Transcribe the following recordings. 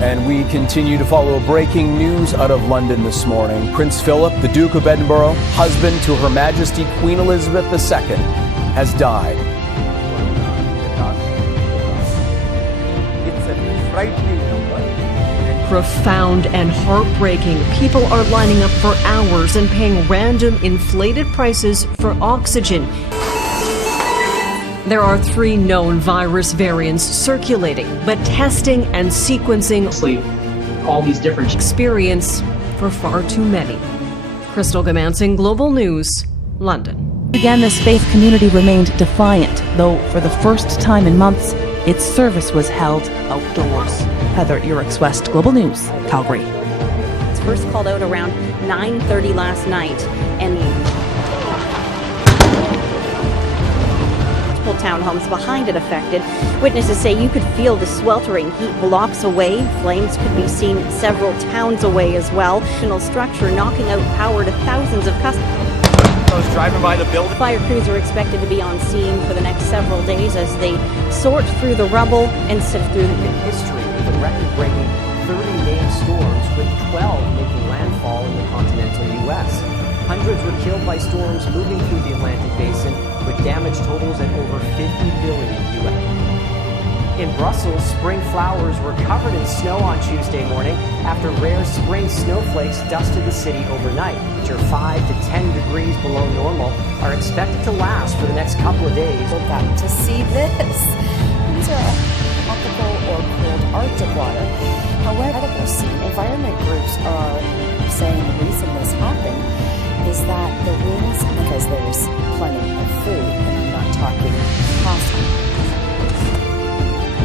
And we continue to follow breaking news out of London this morning. Prince Philip, the Duke of Edinburgh, husband to Her Majesty Queen Elizabeth II, has died. It's a frightening number. Profound and heartbreaking. People are lining up for hours and paying random inflated prices for oxygen. There are 3 known virus variants circulating, but testing and sequencing all these different experience for far too many. Crystal Gamansing, Global News, London. Again, this faith community remained defiant, though for the first time in months, its service was held outdoors. Heather Urix West, Global News, Calgary. It's first called out around 9:30 last night, and townhomes behind it affected. Witnesses say you could feel the sweltering heat blocks away. Flames could be seen several towns away as well. Structure knocking out power to thousands of customers. I was driving by the building. Fire crews are expected to be on scene for the next several days as they sort through the rubble and sift through in history with a record-breaking 30 named storms, with 12 making landfall in the continental U.S. Hundreds were killed by storms moving through the Atlantic Basin, with damage totals at over 50 billion US. In Brussels, spring flowers were covered in snow on Tuesday morning after rare spring snowflakes dusted the city overnight, which are 5 to 10 degrees below normal, are expected to last for the next couple of days. We're back to see this. These are tropical or cold Arctic water. However, environment groups are saying the reason this happened is that the winds, because there's plenty of food, and I'm not talking pasta.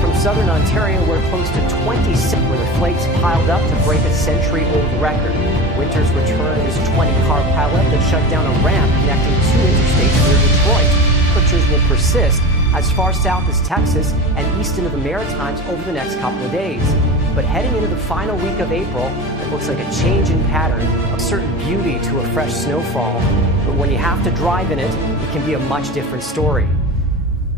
From southern Ontario, where close to 26 where the flakes piled up to break a century-old record. Winter's return is 20-car pileup that shut down a ramp connecting 2 interstates near Detroit. Temperatures will persist as far south as Texas and east into the Maritimes over the next couple of days. But heading into the final week of April, it looks like a change in pattern, a certain beauty to a fresh snowfall. But when you have to drive in it, it can be a much different story.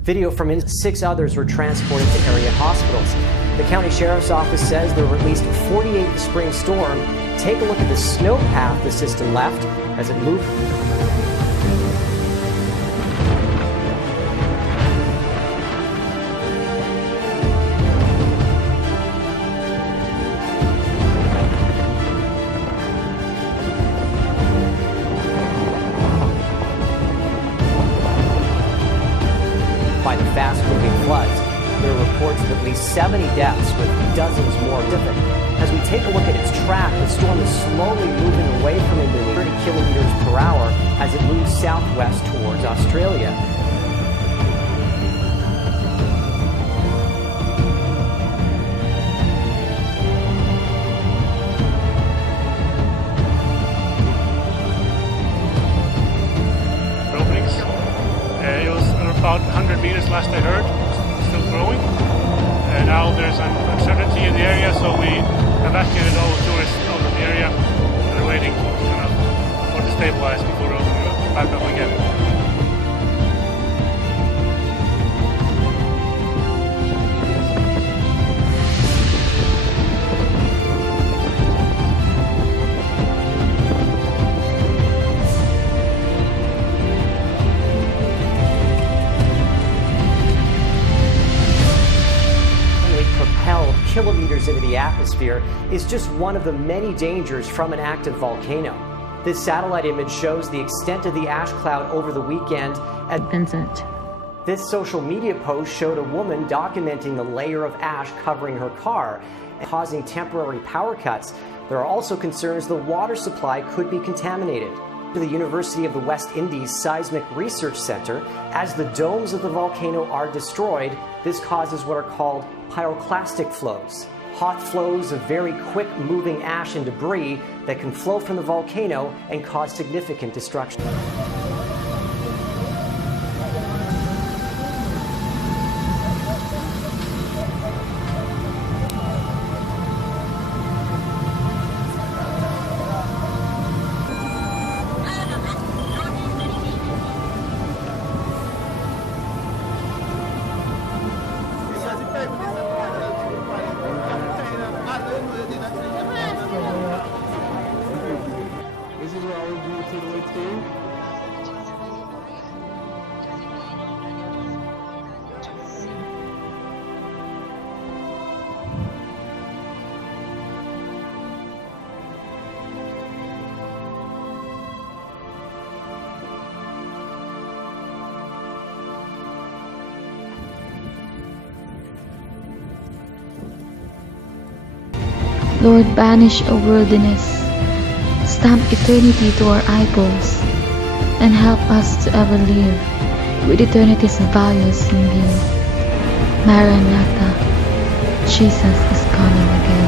Video from 6 others were transported to area hospitals. The county sheriff's office says there were at least 48 the spring storm. Take a look at the snow path the system left as it moved. By the fast-moving floods. There are reports of at least 70 deaths, with dozens more different. As we take a look at its track, the storm is slowly moving away from Indonesia, 30 kilometers per hour, as it moves southwest towards Australia. It was about 100 meters last I heard, still growing. And now there's an uncertainty in the area, so we evacuated all the tourists out of the area. And we're waiting for it to stabilize before we're opening it back up again. atmosphere is just one of the many dangers from an active volcano. This satellite image shows the extent of the ash cloud over the weekend. Vincent. This social media post showed a woman documenting the layer of ash covering her car and causing temporary power cuts. There are also concerns the water supply could be contaminated. To the University of the West Indies Seismic Research Center, as the domes of the volcano are destroyed, this causes what are called pyroclastic flows. Hot flows of very quick moving ash and debris that can flow from the volcano and cause significant destruction. This is where all we do to the way through. Lord, banish a worldliness, stamp eternity to our eyeballs, and help us to ever live with eternity's values in view. Maranatha, Jesus is coming again.